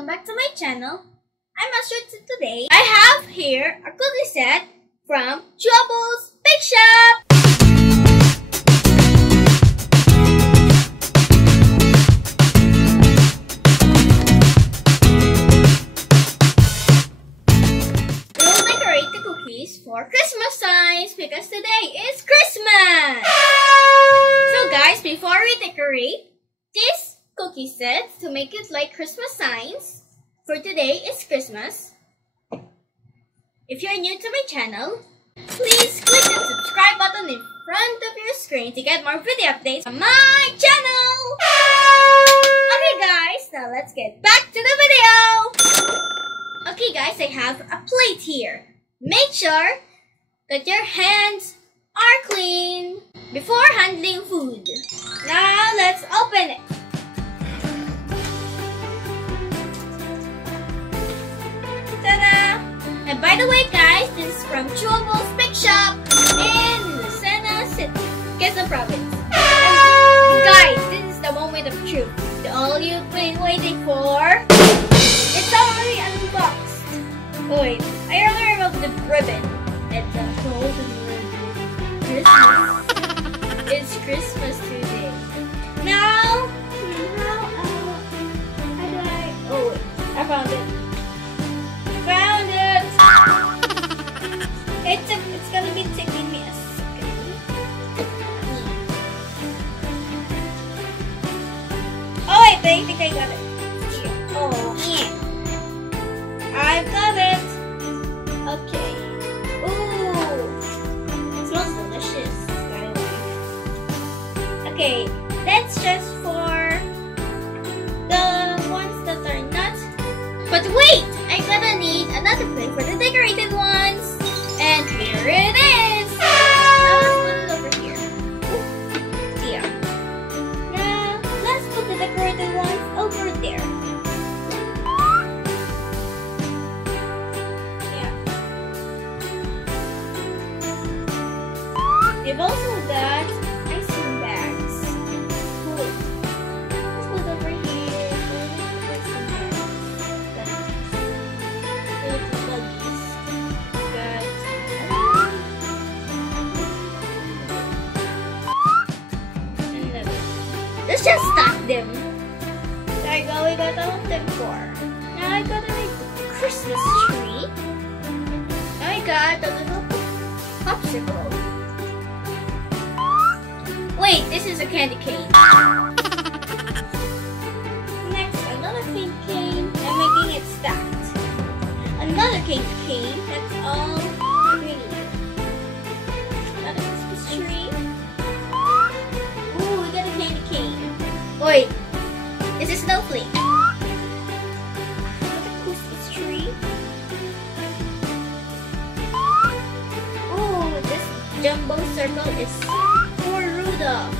welcome back to my channel. I'm Astrid. Today I have here a cookie set from Mulles Bake Shop. We will decorate the cookies for Christmas signs because today is Christmas. So guys, before we decorate this cookie set to make it like Christmas signs, for today is Christmas. If you're new to my channel, please click the subscribe button in front of your screen to get more video updates on my channel. Okay guys, now let's get back to the video. Okay guys, I have a plate here. Make sure that your hands are clean before handling food. Now let's open it. Ta-da! And by the way guys, this is from Mulles Bake Shop in Lucena City, Quezon Province. And guys, this is the moment of truth. All you've been waiting for. It's already unboxed. Oh wait, I already removed the ribbon. It's a golden ribbon. Christmas. It's Christmas today. Now, how do I? Oh wait, I found it. Found it! It's gonna be taking me a second. Oh wait, I think I got it. Yeah. Oh yeah. I've got it. Okay. Ooh. It smells delicious, by the way. Okay, that's just for the ones that are not. But wait! I'm gonna need another plate for the decorated ones. And here it is! Now let's put it over here. Ooh, yeah. Now, let's put the decorated ones over there. Yeah. They've also got icing bags. Cool. Let's put it over here. Icing bags. Let's just stack them. There you go, we got all of them four. Now I gotta make the Christmas tree. Now I got a little popsicle. Wait, this is a candy cane. Next, another candy cane. I'm making it stacked. Another candy cane. That's all we need. Another Christmas tree. Ooh, we got a candy cane. Wait, is this snowflake? Another Christmas tree. Ooh, this jumbo circle is for Rudolph.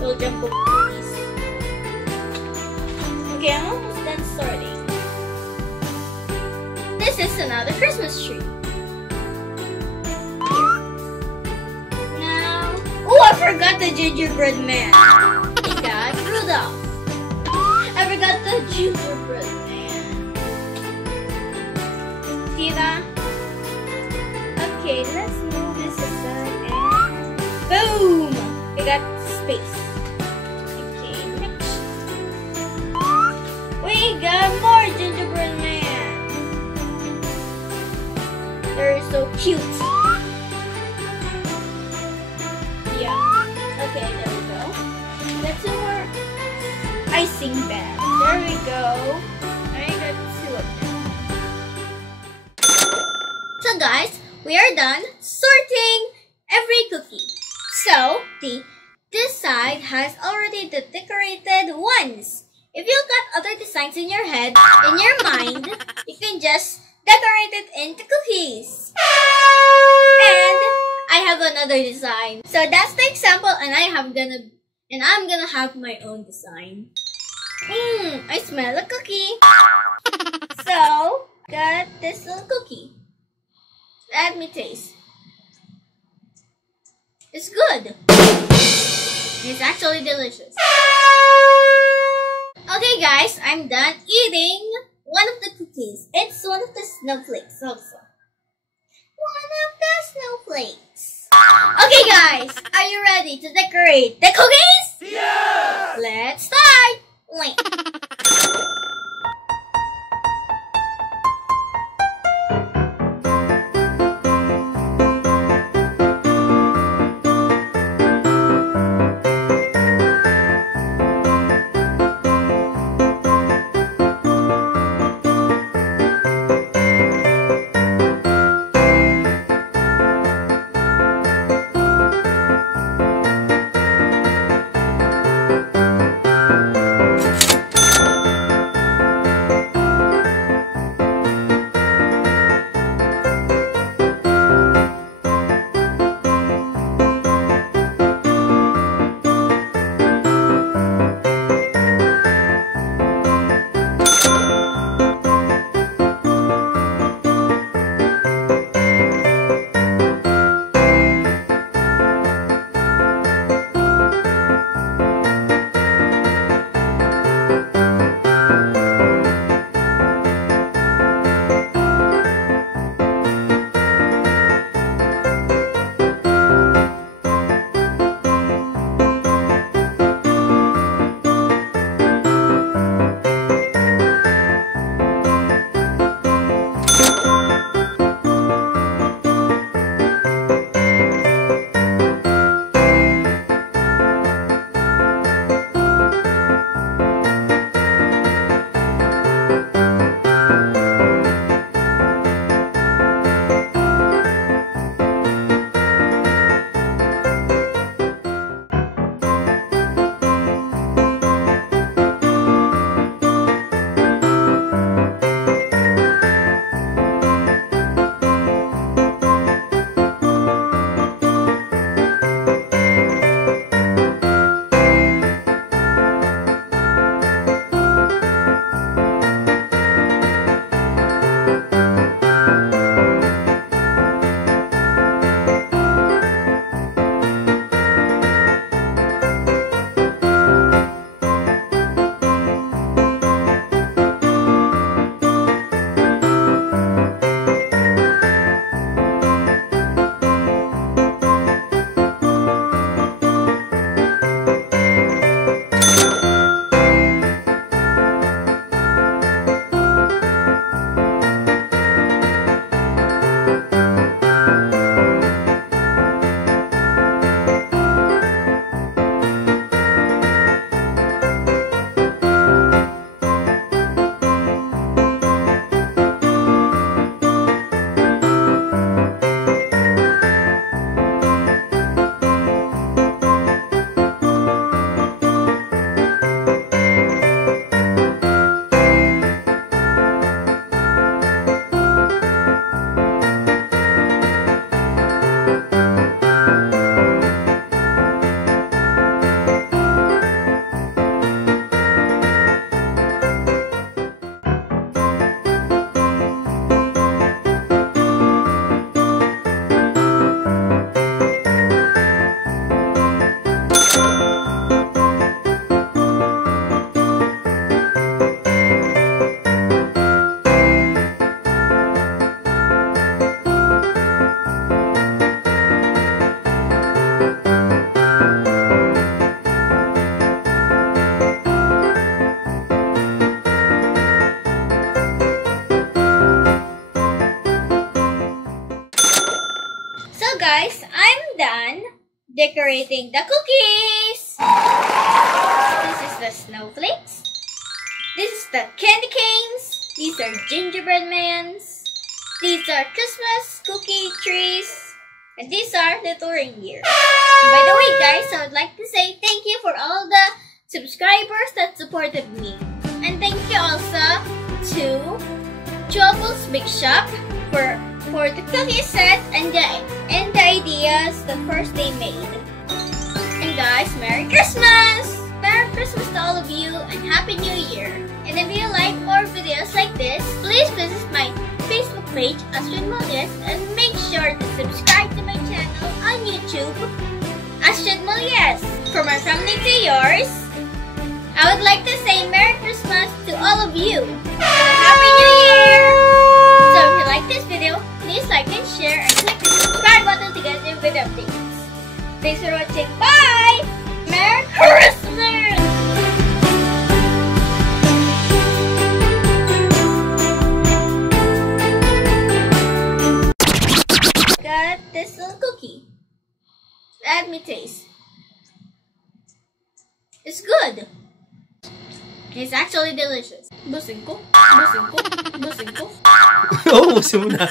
Little jumbo cookies. Okay, I'm almost done sorting. This is another Christmas tree. Oh, I forgot the gingerbread man. I got Rudolph. I forgot the gingerbread man. See that? Okay, let's move this aside and boom! We got space. Okay, next. We got more gingerbread man. They're so cute. Okay, there we go. Let's do more icing bags. There we go. I got two of them. So guys, we are done sorting every cookie. So this side has already the decorated ones. If you've got other designs in your head, in your mind, you can just decorate it into cookies. And I have another design. So that's the example, and I'm gonna have my own design. I smell a cookie. So got this little cookie. Let me taste. It's good. It's actually delicious. Okay guys, I'm done eating one of the cookies. It's one of the snowflakes also. One of the snowflakes. Okay guys, are you ready to decorate the cookies? Yes! Let's start! Wait. Guys, I'm done decorating the cookies. This is the snowflakes. This is the candy canes. These are gingerbread mans. These are Christmas cookie trees. And these are little reindeer. By the way guys, I would like to say thank you for all the subscribers that supported me. And thank you also to Choco's Big Shop for the cookie set and the ideas the first they made. And guys, Merry Christmas! Merry Christmas to all of you and Happy New Year! And if you like more videos like this, please visit my Facebook page, Astrid Mulles, and make sure to subscribe to my channel on YouTube, Astrid Mulles. From my family to yours, I would like to say Merry Christmas to all of you. And Happy New Year! So if you like this video, please like and share and click the subscribe button to get new video updates. Thanks for watching. Bye! Merry Christmas! Got this little cookie. Let me taste. It's good. It's actually delicious. Busing ko. Busing ko. Busing ko. Oo, busin mo na.